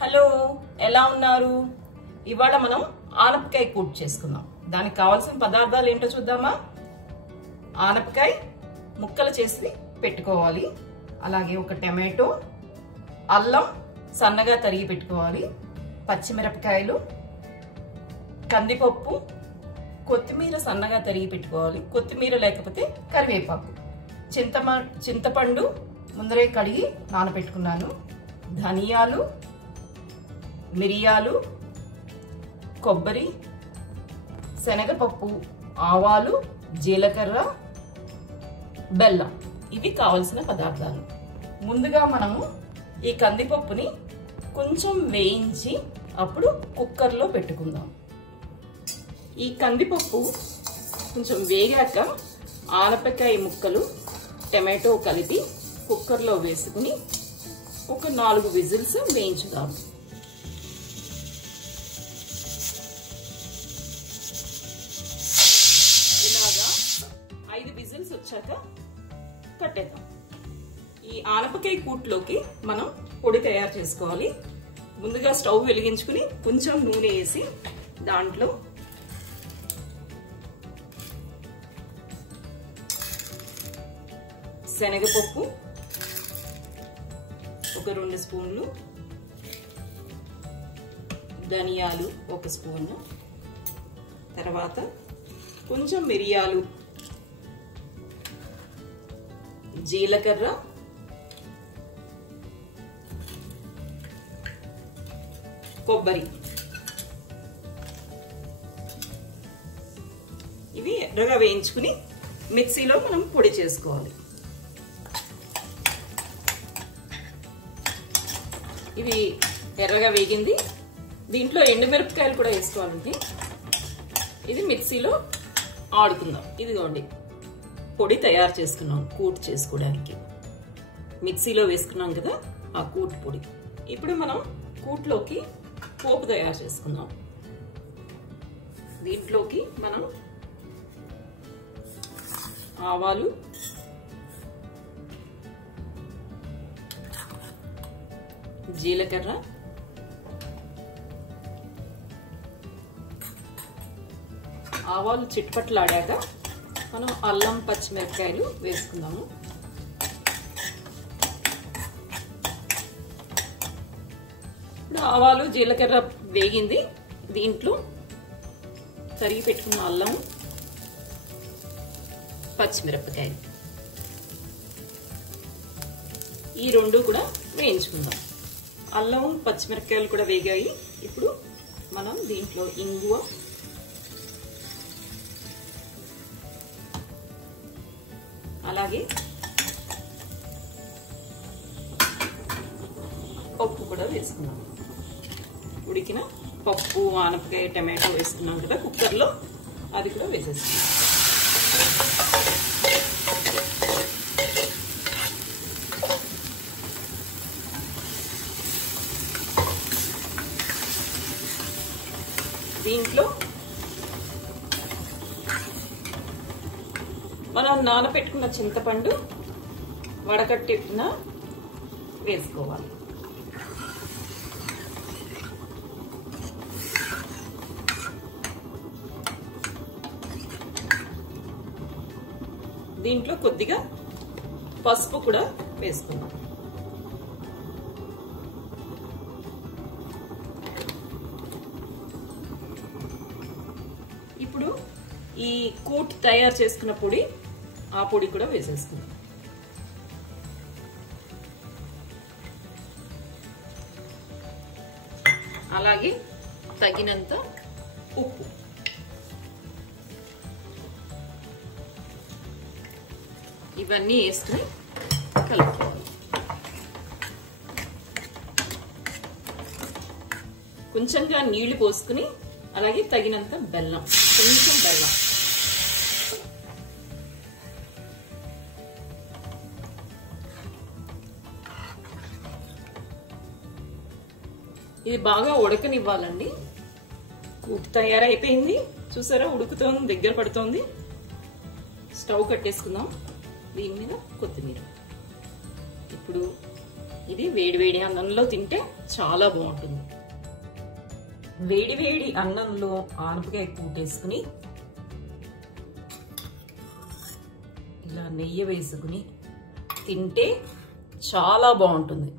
Hello, ఎలా ఉన్నారు? ఇవాళ మనం ఆనపకాయ కూట్ చేసుకుందాం. దానికి కావాల్సిన పదార్థాలు ఏంటో చూద్దామా? ఆనపకాయ ముక్కలు చేసి పెట్టుకోవాలి. అలాగే ఒక టమాటో, అల్లం సన్నగా తరిగి పెట్టుకోవాలి, పచ్చిమిరపకాయలు, కందిపప్పు, కొత్తిమీర సన్నగా తరిగి పెట్టుకోవాలి. కొత్తిమీర లేకపోతే కరివేపాకు, చింతపండు ముందరే కడిగి నానబెట్టుకున్నాను, ధనియాలు, మిరియాలు, కొబ్బరి, శనగపప్పు, ఆవాలు, జీలకర్ర, బెల్లం. ఇవి కావలసిన పదార్థాలు. ముందుగా మనము ఈ కందిపప్పుని కొంచెం వేయించి అప్పుడు కుక్కర్లో పెట్టుకుందాం. ఈ కందిపప్పు కొంచెం వేగాక ఆనపకాయ ముక్కలు, టమాటో కలిపి కుక్కర్లో వేసుకుని ఒక 4 విజిల్స్ వేయించుదాం. ఇలాగా 5 విజిల్స్ వచ్చాక కట్టేద్దాం. ఈ ఆనపకాయ కూట్లోకి మనం పొడి తయారు చేసుకోవాలి. ముందుగా స్టవ్ వెలిగించుకుని కొంచెం నూనె వేసి దాంట్లో శనగపప్పు ఒక 2 స్పూన్లు, ధనియాలు 1 స్పూను, తర్వాత కొంచెం మిరియాలు, జీలకర్ర, కొబ్బరి. ఇవి ఎర్రగా వేయించుకుని మిక్సీలో మనం పొడి చేసుకోవాలి. ఇవి ఎర్రగా వేగింది. దీంట్లో ఎండుమిరపకాయలు కూడా వేసుకోవాలండి. ఇది మిక్సీలో ఆడుకుందాం. ఇదిగోండి, పొడి తయారు చేసుకున్నాం కూట్ చేసుకోవడానికి. మిక్సీలో వేసుకున్నాం కదా ఆ కూట్ పొడి. ఇప్పుడు మనం కూట్లోకి పోపు తయారు చేసుకుందాం. దీంట్లోకి మనం ఆవాలు, జీలకర్ర, ఆవాలు చిట్పట్లాడాక మనం అల్లం, పచ్చిమిరపకాయలు వేసుకుందాము. ఇప్పుడు ఆవాలు, జీలకర్ర వేగింది. దీంట్లో తరిగి పెట్టుకున్న అల్లం, పచ్చిమిరపకాయలు ఈ 2 కూడా వేయించుకుందాం. అల్లం, పచ్చిమిరపకాయలు కూడా వేగాయి. ఇప్పుడు మనం దీంట్లో ఇంగువ, అలాగే పప్పు కూడా వేసుకున్నాం. ఉడికిన పప్పు, ఆనపకాయ, టమాటో వేసుకున్నాం కదా కుక్కర్లో, అది కూడా వేసేసుకున్నాం. దీంట్లో మనం నానబెట్టుకున్న చింతపండు వడకట్టిన వేసుకోవాలి. దీంట్లో కొద్దిగా పసుపు కూడా వేసుకుందాం. ఇప్పుడు ఈ కూట్ తయారు చేసుకున్న పొడి, ఆ పొడి కూడా వేసేసుకుందాం. అలాగే తగినంత ఉప్పు. ఇవన్నీ వేసుకుని కలుపుకోవాలి. కొంచెంగా నీళ్లు పోసుకుని, అలాగే తగినంత బెల్లం, కొంచెం బెల్లం. ఇది బాగా ఉడకనివ్వాలండి. కూట్ తయారైపోయింది. చూసారా, ఉడుకుతోంది, దగ్గర పడుతోంది. స్టవ్ కట్టేసుకుందాం. దీని మీద కొత్తిమీర. ఇప్పుడు ఇది వేడి వేడి అన్నంలో తింటే చాలా బాగుంటుంది. వేడి వేడి అన్నంలో ఆనపకాయ కూటేసుకుని ఇలా నెయ్యి వేసుకుని తింటే చాలా బాగుంటుంది.